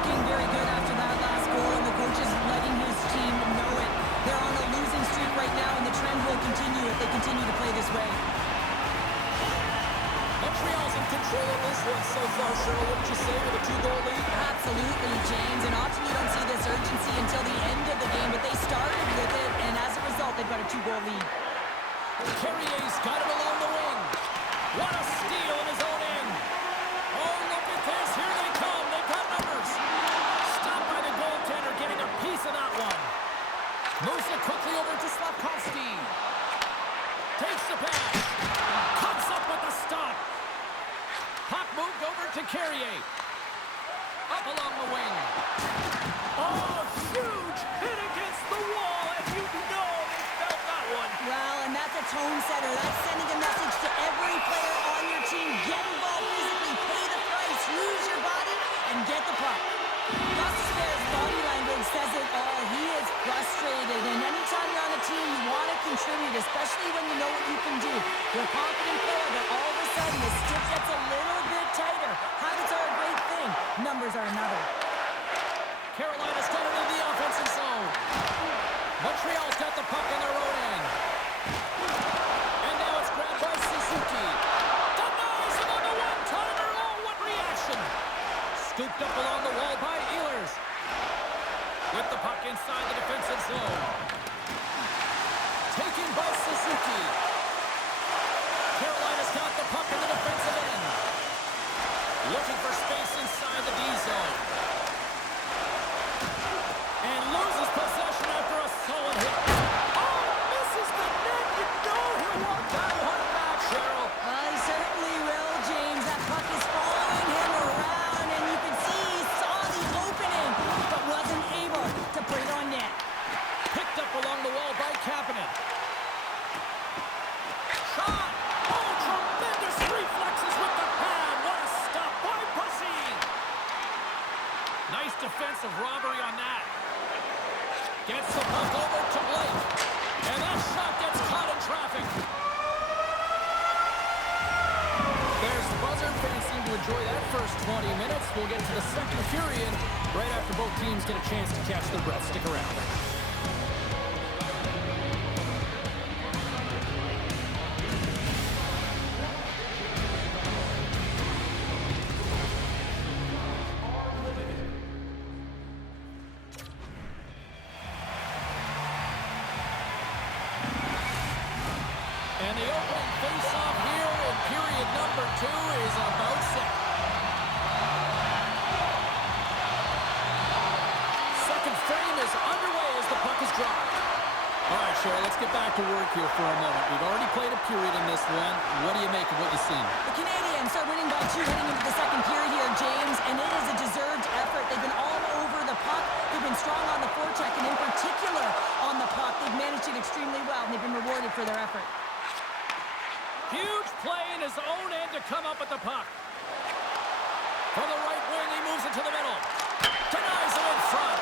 looking very good after that last goal, and the coach is letting his team know it. They're on a losing streak right now, and the trend will continue if they continue to play this way. Montreal's in control of this one so far, Cheryl. What did you say with a 2-goal lead? Absolutely, James. And often you don't see this urgency until the end of the game, but they started with it, and as a result, they've got a 2-goal lead. Carrier's got it along the wing. What a steal in his own end. Oh, look at this. Here they come. They've got numbers. Stopped by the goaltender, getting a piece of that one. Moves it quickly over to Slafkovsky. Takes the pass. Comes up with the stop. Puck moved over to Carrier. Up along the wing. Oh, huge hit against the wall, and you know they felt that one. Well, and that's a tone setter. That's sending a message to every player on your team. Get involved physically, pay the price, use your body, and get the puck. Gostisbehere's body language says it all. He is frustrated, and anytime you're on a team, you want to contribute, especially when you know what you can do. You're a confident player, but all of a sudden the stick gets a little bit tighter. Habits are a great thing. Numbers are another. Carolina's got it in the offensive zone. Montreal's got the puck in their own end. And now it's grabbed by Suzuki. Denies him on the one-timer. Oh, what reaction. Scooped up along the wall by Ehlers. With the puck inside the defensive zone. Taken by Suzuki. Carolina's got the puck in the defensive end. Looking for space inside the D zone. And loses possession after a solid hit. Oh, misses the net. You know he'll want that one back, Cheryl. He certainly will, James. That puck is following him around, and you can see he saw the opening, but wasn't able to put it on net. Picked up along the wall by Kapanen. Shot! Oh, tremendous reflexes with the pad. What a stop by Bussy. Nice defensive robbery on that. Gets the puck over to Blake. And that shot gets caught in traffic. There's the buzzer. Fans seem to enjoy that first 20 minutes. We'll get to the second period right after both teams get a chance to catch their breath. Stick around. And the opening face-off here in period number 2 is about set. Second frame is underway as the puck is dropped. All right, Cheryl, let's get back to work here for a moment. We've already played a period in this one. What do you make of what you've seen? The Canadiens are winning by 2 heading into the second period here, James, and it is a deserved effort. They've been all over the puck. They've been strong on the forecheck, and in particular on the puck. They've managed it extremely well, and they've been rewarded for their effort. Huge play in his own end to come up with the puck. From the right wing, he moves it to the middle. Denies it in front.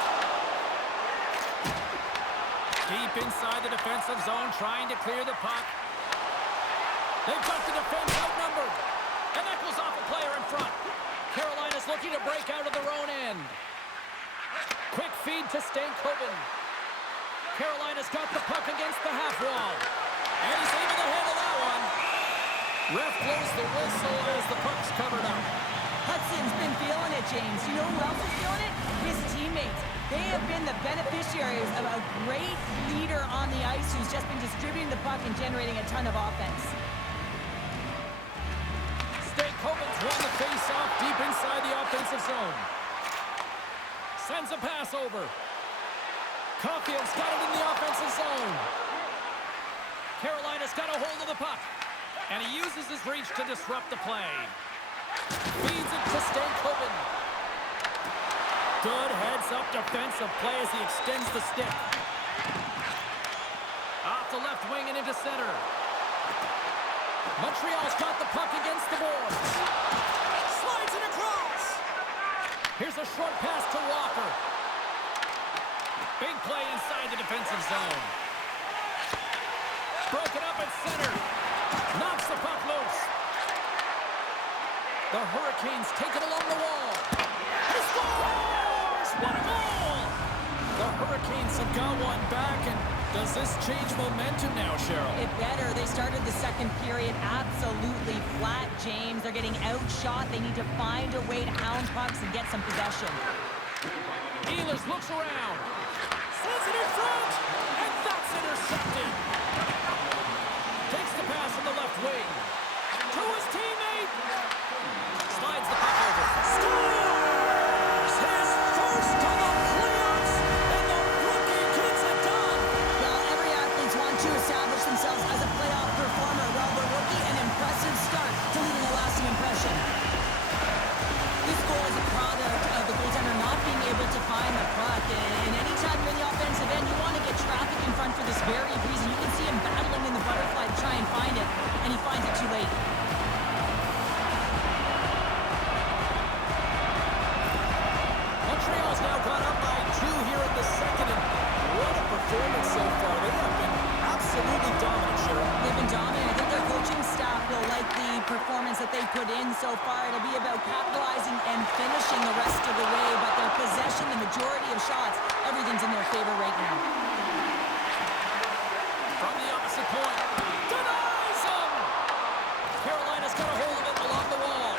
Deep inside the defensive zone, trying to clear the puck. They've got the defense outnumbered. And that goes off a player in front. Carolina's looking to break out of their own end. Quick feed to Stankoven. Carolina's got the puck against the half wall. And he's able to handle that one. Ref blows the whistle as the puck's covered up. Hudson's been feeling it, James. You know who else is feeling it? His teammates. They have been the beneficiaries of a great leader on the ice who's just been distributing the puck and generating a ton of offense. Stankoven's won the face-off deep inside the offensive zone. Sends a pass over. Caulfield's got it in the offensive zone. Carolina's got a hold of the puck. And he uses his reach to disrupt the play. Feeds it to Stankoven. Good heads-up defensive play as he extends the stick. Off the left wing and into center. Montreal's got the puck against the boards. Slides it across. Here's a short pass to Walker. Big play inside the defensive zone. Broken up at center. Knocks the puck loose. The Hurricanes take it along the wall. He scores! What a goal! The Hurricanes have got one back, and does this change momentum now, Cheryl? It better. They started the second period absolutely flat, James. They're getting outshot. They need to find a way to hound pucks and get some possession. Ehlers looks around. Sends it in front, and that's intercepted. Takes the pass from the left wing. To his teammate. Slides the puck over. Scores his first of the playoffs, and the rookie gets it done. Well, every athlete wants to establish themselves as a playoff performer. Well, the rookie, an impressive start to leaving a lasting impression. This goal is a product of the goaltender not being able to find the puck. And anytime you're in the offensive end, you want to get traffic in front for this very reason. You can see him battling in the butterfly to try and find it, and he finds it too late. Montreal's now got up by 2 here in the second, and what a performance so far. They have been absolutely dominant, Cheryl. They've been dominant. I think their coaching staff will like the performance that they put in so far. It'll be about capitalizing and finishing the rest of the way, but their possession, the majority of shots, everything's in their favor right now. From the opposite point, denies him! Carolina's got a hold of it along the wall.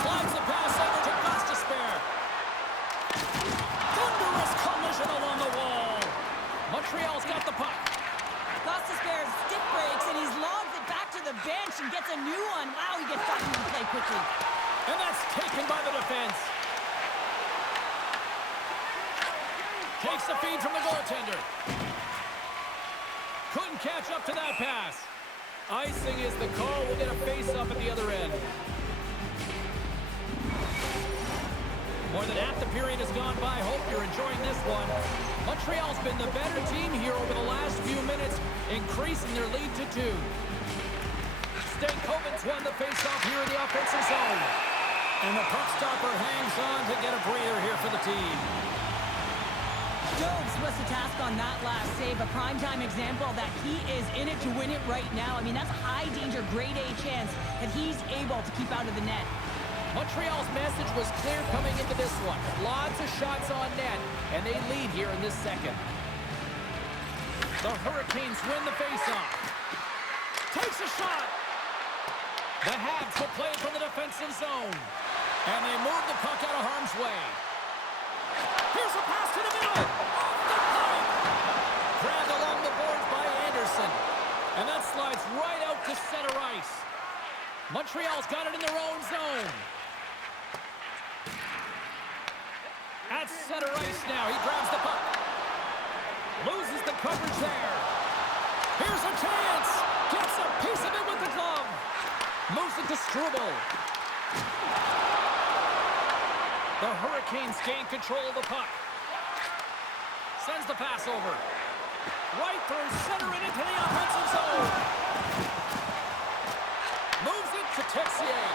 Slides the pass over to Gostisbehere. Thunderous collision along the wall. Montreal's got the puck. Gostisbehere stick breaks, and he's logged it back to the bench and gets a new one. Wow, he gets back into the play quickly. And that's taken by the defense. Takes the feed from the goaltender. Couldn't catch up to that pass. Icing is the call. We'll get a face-up at the other end. More than half the period has gone by. Hope you're enjoying this one. Montreal's been the better team here over the last few minutes, increasing their lead to 2. Stankoven's won the face-off here in the offensive zone. And the puck stopper hangs on to get a breather here for the team. Jones was the task on that last save, a primetime example that he is in it to win it right now. I mean, that's a high-danger, grade-A chance that he's able to keep out of the net. Montreal's message was clear coming into this one. Lots of shots on net, and they lead here in this second. The Hurricanes win the faceoff. Takes a shot. The Habs will play it from the defensive zone. And they move the puck out of harm's way. Here's a pass to the middle. Off the pipe. Grabbed along the boards by Anderson. And that slides right out to center ice. Montreal's got it in their own zone. At center ice now, he grabs the puck. Loses the coverage there. Here's a chance. Gets a piece of it with the glove. Moves it to Struble. The Hurricanes gain control of the puck. Sends the pass over. Right through center and into the offensive zone. Moves it to Texier.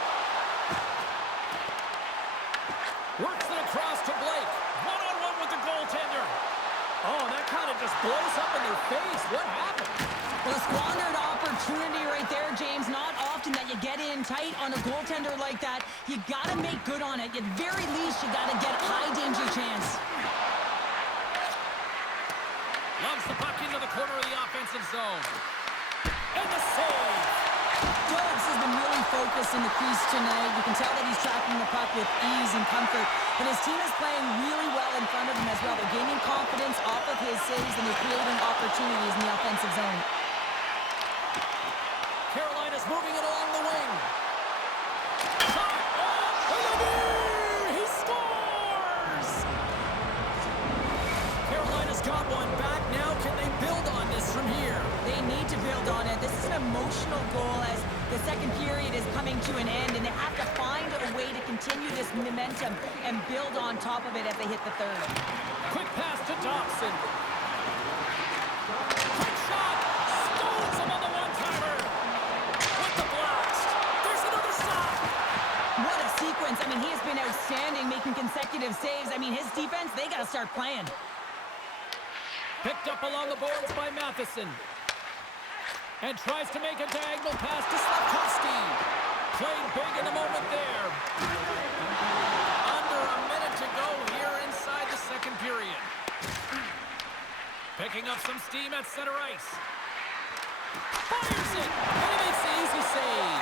Works it across to Blake. One-on-one with the goaltender. Oh, that kind of just blows up in their face. What happened? Well, a squandered opportunity right there, James. Not often that you get in tight on a goaltender like that. You got to make good on it. At very least, you got to get a high-danger chance. Loves the puck into the corner of the offensive zone. And the save. Dogs has been really focused in the crease tonight. You can tell that he's tracking the puck with ease and comfort. But his team is playing really well in front of him as well. They're gaining confidence off of his saves, and they're creating opportunities in the offensive zone. Carolina's moving it along the wing. Shot! Oh, he scores! Carolina's got one back. Now can they build on this from here? They need to build on it. This is an emotional goal as the second period is coming to an end, and they have to find a way to continue this momentum and build on top of it as they hit the third. Quick pass to Dobson. Quick shot! Stones him on the one-timer! With the blast! There's another stop! What a sequence. I mean, he has been outstanding, making consecutive saves. I mean, his defense, they got to start playing. Picked up along the boards by Matheson. And tries to make a diagonal pass to Slafkovsky. Played big in the moment there. Under a minute to go here inside the some steam at center ice. Fires it, and he makes the easy save.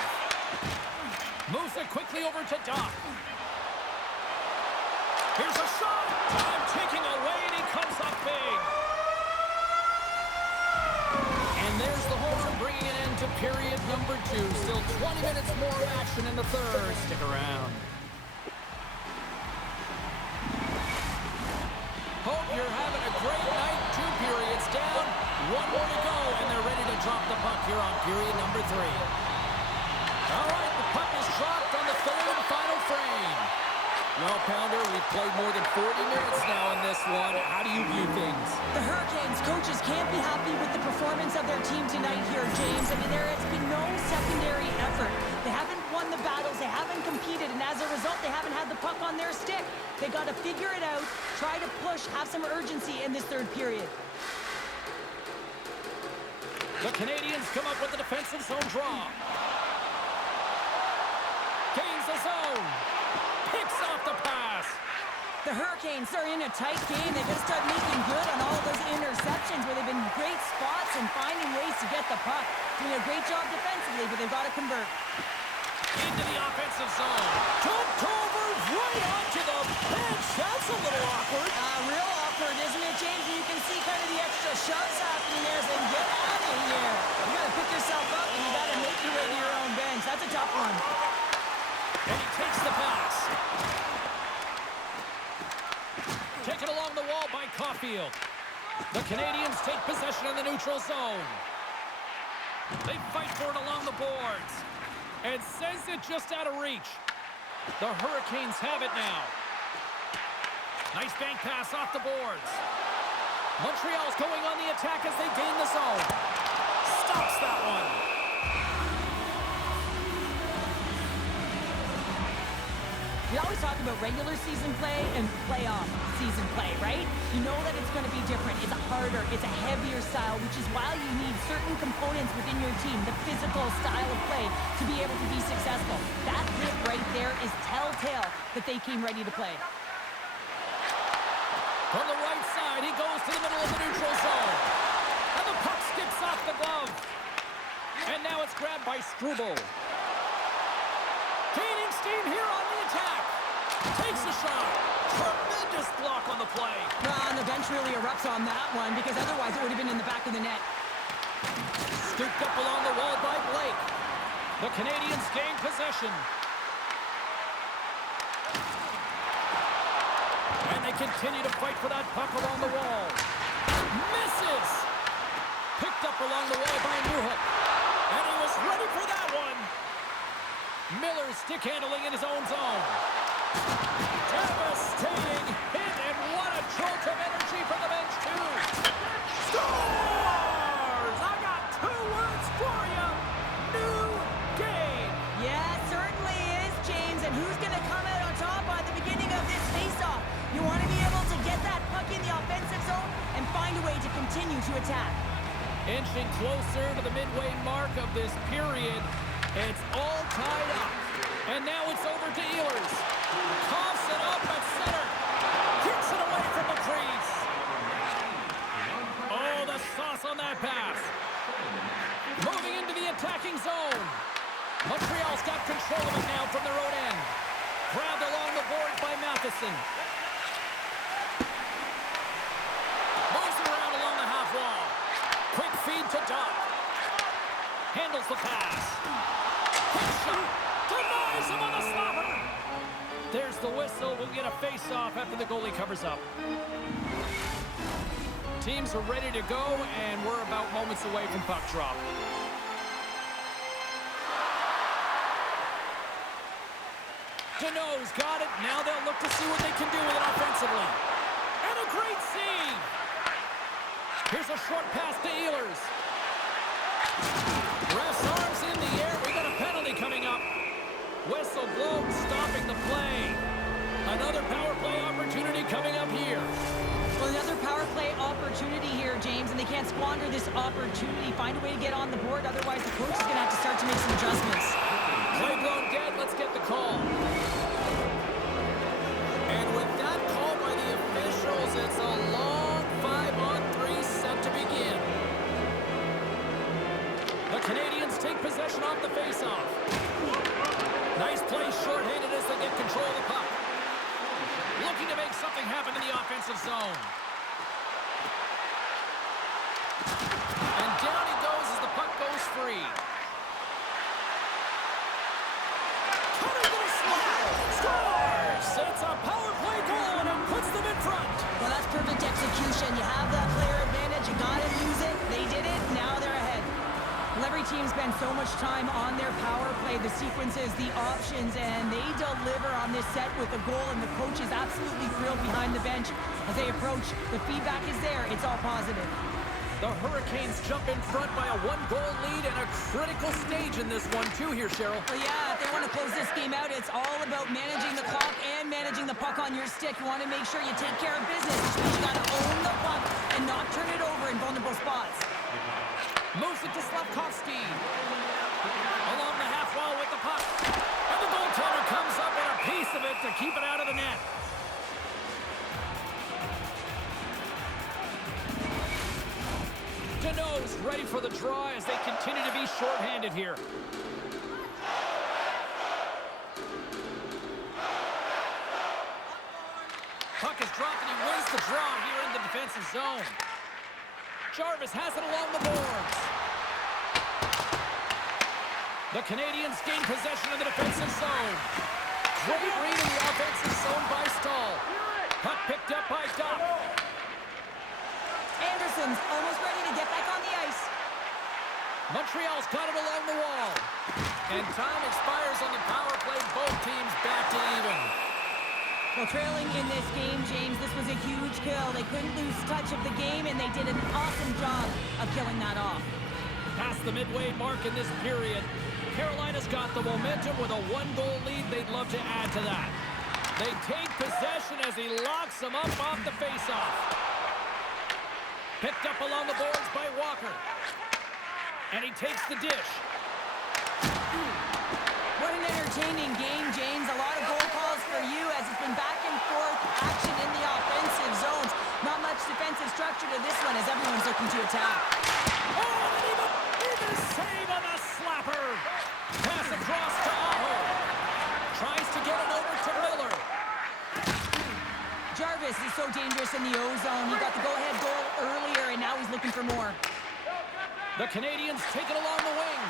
Moves it quickly over to Doc. Here's a shot. Time ticking away, and he comes up big. And there's the horn, bringing an end to period number 2. Still 20 minutes more of action in the third. Stick around. Hope you're having a great night. 2 periods down. 1 more to go, and they're ready to drop the puck here on period number 3. All right, the puck is dropped on the third and final frame. Well, Pounder, we've played more than 40 minutes now in this one. How do you view things? The Hurricanes coaches can't be happy with the performance of their team tonight here, James. I mean, there has been no secondary effort. They haven't won the battles. They haven't competed. And as a result, they haven't had the puck on their stick. They got to figure it out, try to push, have some urgency in this third period. The Canadians come up with a defensive zone draw. Gains the zone. Picks off the pass. The Hurricanes are in a tight game. They got to start making good on all of those interceptions where they've been in great spots and finding ways to get the puck. Doing a great job defensively, but they've got to convert. Into the offensive zone. Jumped over right onto the bench. That's a little awkward. Real awkward, isn't it, James? You can see kind of the extra shoves happening there saying, get out of here. You got to pick yourself up and you got to make your way to your own bench. That's a tough one. And he takes the pass. Taken along the wall by Caulfield. The Canadians take possession in the neutral zone. They fight for it along the boards. And sends it just out of reach. The Hurricanes have it now. Nice bank pass off the boards. Montreal's going on the attack as they gain the zone. Stops that one. We always talk about regular season play and playoff season play, right? You know that it's going to be different. It's harder. It's a heavier style, which is why you need certain components within your team, the physical style of play, to be able to be successful. That hit right there is telltale that they came ready to play. From the right side, he goes to the middle of the neutral zone. And the puck skips off the glove. And now it's grabbed by Struble. Gaining steam here on the attack. Takes a shot. Tremendous block on the play. And the bench really erupts on that one because otherwise it would have been in the back of the net. Scooped up along the wall by Blake. The Canadians gain possession. And they continue to fight for that puck along the wall. Misses. Picked up along the wall by Newhook. And he was ready for that one. Miller stick handling in his own zone. Devastating hit, and what a jolt of energy from the bench, too. Scores! I got 2 words for you. New game. Yeah, it certainly is, James. And who's going to come out on top at the beginning of this faceoff? You want to be able to get that puck in the offensive zone and find a way to continue to attack. Inching closer to the midway mark of this period. It's all tied up. And now it's over to Ehlers. Coughs it up at center. Kicks it away from the crease. Oh, the sauce on that pass. Moving into the attacking zone. Montreal's got control of it now from their own end. Grabbed along the boards by Matheson. Moves it around along the half wall. Quick feed to Doc. Handles the pass. Quick shot. Denies him on the slapper. There's the whistle. We'll get a face-off after the goalie covers up. Teams are ready to go, and we're about moments away from puck drop. Deneau's got it. Now they'll look to see what they can do with it offensively. And a great save. Here's a short pass to Ehlers. Ref's arms in the air. We got a penalty coming up. Whistle blown, stopping the play. Another power play opportunity coming up here. Well, another power play opportunity here, James, and they can't squander this opportunity. Find a way to get on the board, otherwise the coach is going to have to start to make some adjustments. Play blown dead. Let's get the call. And with that call by the officials, it's a long 5-on-3 set to begin. Nice play short-handed as they get control of the puck. Looking to make something happen in the offensive zone. And down he goes as the puck goes free. Cutting to the slot. Scores! It's a power play goal and it puts them in front. Well, that's perfect execution. You have that player advantage. You got to use it. They did it. Now they're ahead. Well, every team spends so much time on their power play, the sequences, the options, and they deliver on this set with a goal, and the coach is absolutely thrilled behind the bench as they approach. The feedback is there. It's all positive. The Hurricanes jump in front by a one-goal lead and a critical stage in this one, too, here, Cheryl. Well, yeah, if they want to close this game out, it's all about managing the clock and managing the puck on your stick. You want to make sure you take care of business, which means you got to own the puck and not turn it over in vulnerable spots. Moves it to Slavkovsky. Along the half wall with the puck. And the goaltender comes up with a piece of it to keep it out of the net. Deneau's ready for the draw as they continue to be shorthanded here. Puck is dropped and he wins the draw here in the defensive zone. Jarvis has it along the boards. The Canadians gain possession of the defensive zone. Great read in the offensive zone by Stahl. Puck picked up by Dopp. Anderson's almost ready to get back on the ice. Montreal's got it along the wall. And time expires on the power play. Both teams back to even. Well, trailing in this game, James, this was a huge kill. They couldn't lose touch of the game, and they did an awesome job of killing that off. Past the midway mark in this period, Carolina's got the momentum with a one-goal lead. They'd love to add to that. They take possession as he locks them up off the face-off. Picked up along the boards by Walker. And he takes the dish. What an entertaining game, James. A lot of goal calls for you as it's been back and forth action in the offensive zones. Not much defensive structure to this one as everyone's looking to attack. Oh, and even a save on the slapper. Pass across to Aho. Tries to get it over to Miller. Jarvis is so dangerous in the O-zone. He got the go-ahead goal earlier, and now he's looking for more. The Canadians take it along the wing.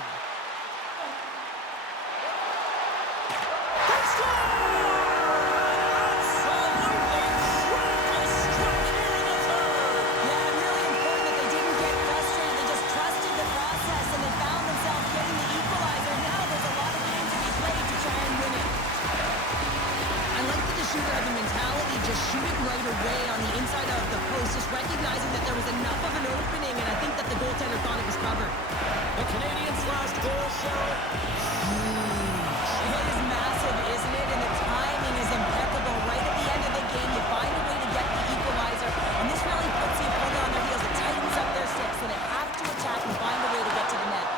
Shoot it right away on the inside of the post, just recognizing that there was enough of an opening, and I think that the goaltender thought it was covered. The Canadians' last goal, Cheryl. It is massive, isn't it? And the timing is impeccable. Right at the end of the game, you find a way to get the equalizer, and this really puts the opponent on their heels. It tightens up their sticks, so they have to attack and find a way to get to the net.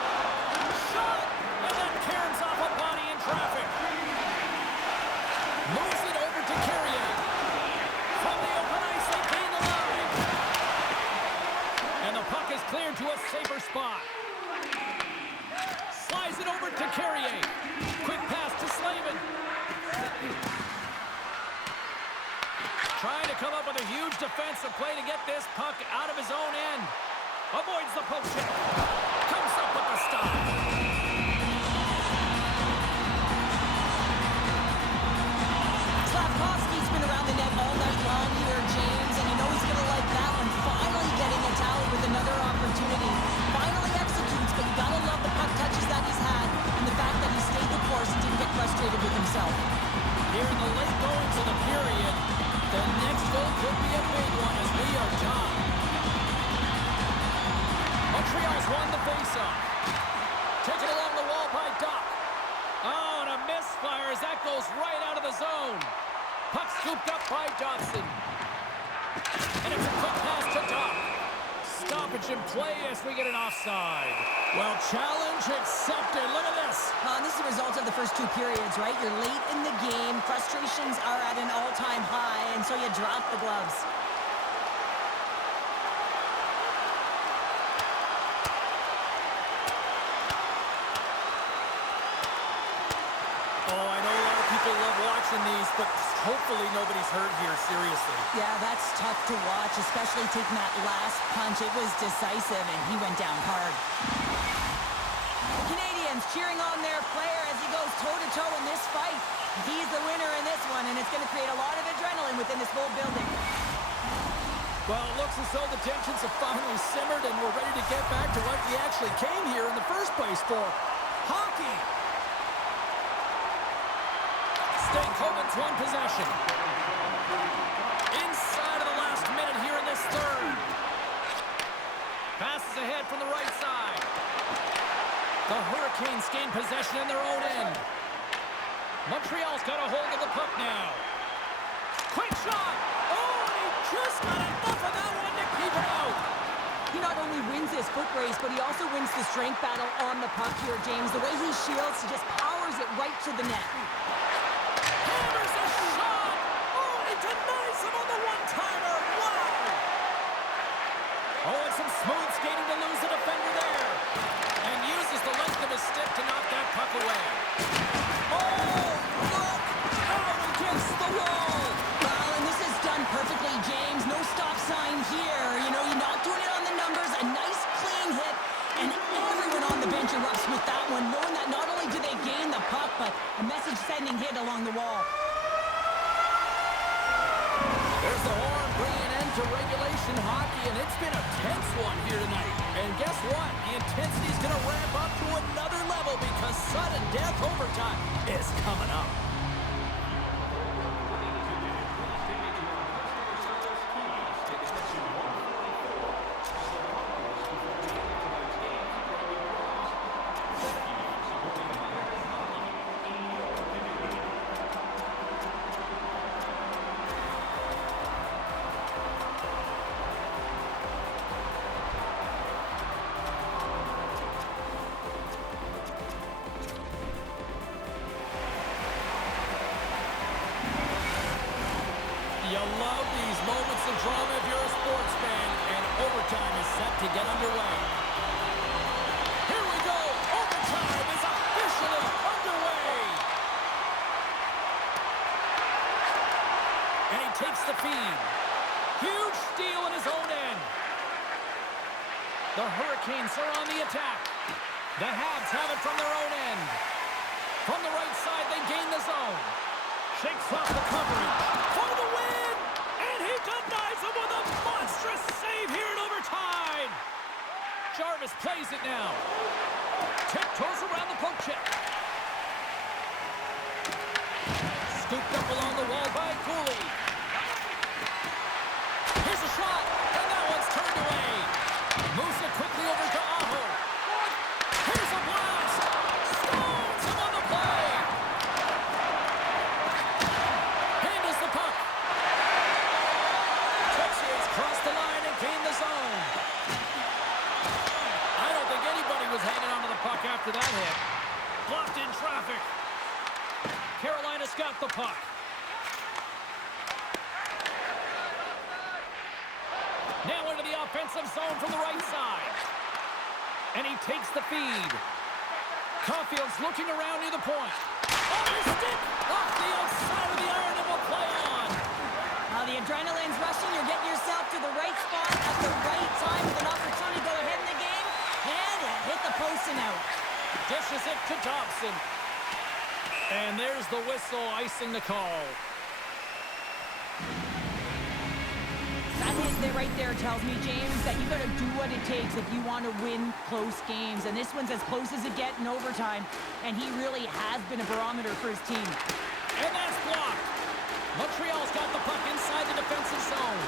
Shot! And then caroms off a body in traffic. Moves it over to Carrier. From the open ice, they gain the line. And the puck is cleared to a safer spot. Slides it over to Carrier. Quick pass to Slavin. Trying to come up with a huge defensive play to get this puck out of his own end. Avoids the poke check. Comes up with the stop. Slavkovsky's been around the net all night long here, James, and you know he's going to like that one. Finally getting a tally with another opportunity. Finally executes, but you got to love the puck touches that he's had and the fact that he stayed the course and didn't get frustrated with himself. Here in the late goings of the period, the next goal could be a big one as we are tied. Montreal's won the faceoff. Taken along the wall by Dopp. Oh, and a misfire as that goes right out of the zone. Puck scooped up by Dobson. And it's a quick pass to Dopp. Stoppage in play as we get an offside. Well, challenge accepted. Look at this. This is the result of the first two periods, right? You're late in the game. Frustrations are at an all-time high, and so you drop the gloves. Oh, love watching these, but hopefully nobody's hurt here, seriously. Yeah, that's tough to watch, especially taking that last punch. It was decisive, and he went down hard. The Canadians cheering on their player as he goes toe-to-toe in this fight. He's the winner in this one, and it's going to create a lot of adrenaline within this whole building. Well, it looks as though the tensions have finally simmered, and we're ready to get back to what we actually came here in the first place for. Hockey! Stay Coleman's won possession. Inside of the last minute here in this third. Passes ahead from the right side. The Hurricanes gain possession in their own end. Montreal's got a hold of the puck now. Quick shot! Oh, and he just got enough of that one to keep it out. He not only wins this foot race, but he also wins the strength battle on the puck here, James. The way he shields, he just powers it right to the net. Hammers a shot! Oh, and he denies him on the one-timer. Wow! Oh, and some smooth skating to lose the defender there. And uses the length of his stick to knock that puck away. Oh, look! Out against the wall! Well, and this is done perfectly, James. No stop sign here. You know, you're not doing it on the numbers. A nice, clean hit. And everyone on the bench erupts with that one, knowing that not only do they gain the puck, but a message-sending hit along the wall. There's the horn bringing an end to regulation hockey, and it's been a tense one here tonight. And guess what? The intensity's going to ramp up to another level because sudden death overtime is coming up. You love these moments of drama if you're a sports fan, and overtime is set to get underway. Here we go. Overtime is officially underway. And he takes the feed. Huge steal in his own end. The Hurricanes are on the attack. The Habs have it from their own end. From the right side, they gain the zone. Shakes off the coverage for the win! And he denies him with a monstrous save here in overtime! Jarvis plays it now. Tiptoes around the poke check. Scooped up along the wall by Cooley. Here's a shot, and that one's turned away. Moves it quickly over to Aho. Here's a blast! Stones him on the play! Crossed the line and gained the zone. I don't think anybody was hanging onto the puck after that hit. Blocked in traffic. Carolina's got the puck. Now into the offensive zone from the right side. And he takes the feed. Caulfield's looking around near the point. On his stick! Off the outside of the iron and will play on. The adrenaline's rushing. You're getting yourself to the right spot at the right time with an opportunity to go ahead in the game. And it hit the post and out. Dishes it to Dobson. And there's the whistle icing the call. That hit there right there tells me, James, that you got to do what it takes if you want to win close games. And this one's as close as it gets in overtime. And he really has been a barometer for his team. And that's blocked. Montreal's got the puck inside the defensive zone.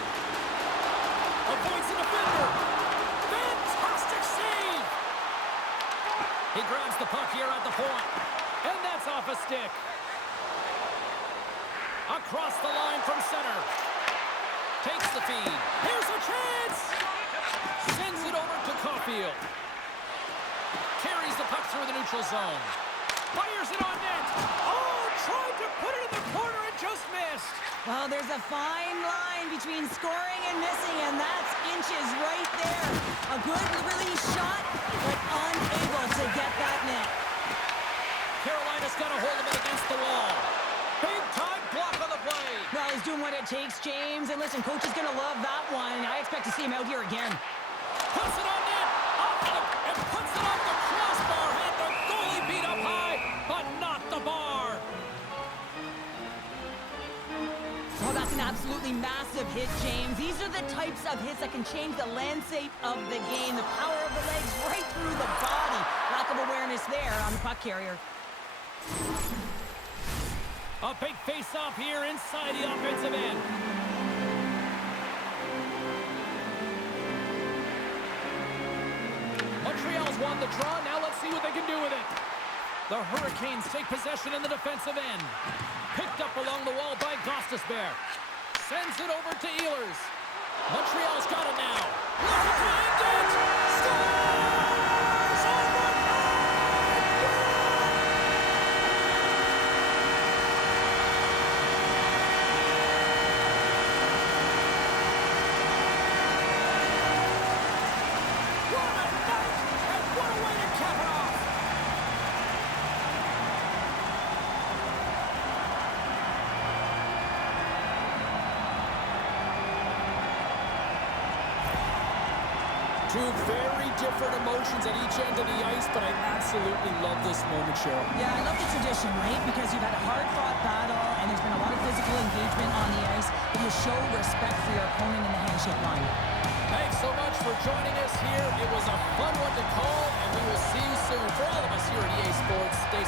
Avoids the defender. Fantastic save! He grabs the puck here at the point. And that's off a stick. Across the line from center. Takes the feed. Here's a chance! Sends it over to Caulfield. Carries the puck through the neutral zone. Fires it on net. Oh, tried to put it in the corner and just missed. Well, there's a fine line between scoring and missing, and that's inches right there. A good release shot, but unable to get that net. Carolina's got a hold of it against the wall. takes, James. And listen, coach is going to love that one. I expect to see him out here again. Puts it on net. And puts it off the crossbar. Had the goalie beat up high, but not the bar. Oh, that's an absolutely massive hit, James. These are the types of hits that can change the landscape of the game. The power of the legs right through the body. Lack of awareness there on the puck carrier. A big face-off here inside the offensive end. Montreal's won the draw. Now let's see what they can do with it. The Hurricanes take possession in the defensive end. Picked up along the wall by Gostisbehere. Sends it over to Ehlers. Montreal's got it now. Looking to end it. Scores! Overtime! What a night! And what a way to cap it off! Two very different emotions at each end of the ice, but I absolutely love this moment, Cheryl. Yeah, I love the tradition, right? Because you've had a hard-fought battle, and there's been a lot of physical engagement on the ice, but you show respect for your opponent in the handshake line. Thanks so much for joining us here. It was a fun one to call, and we will see you soon. For all of us here at EA Sports, stay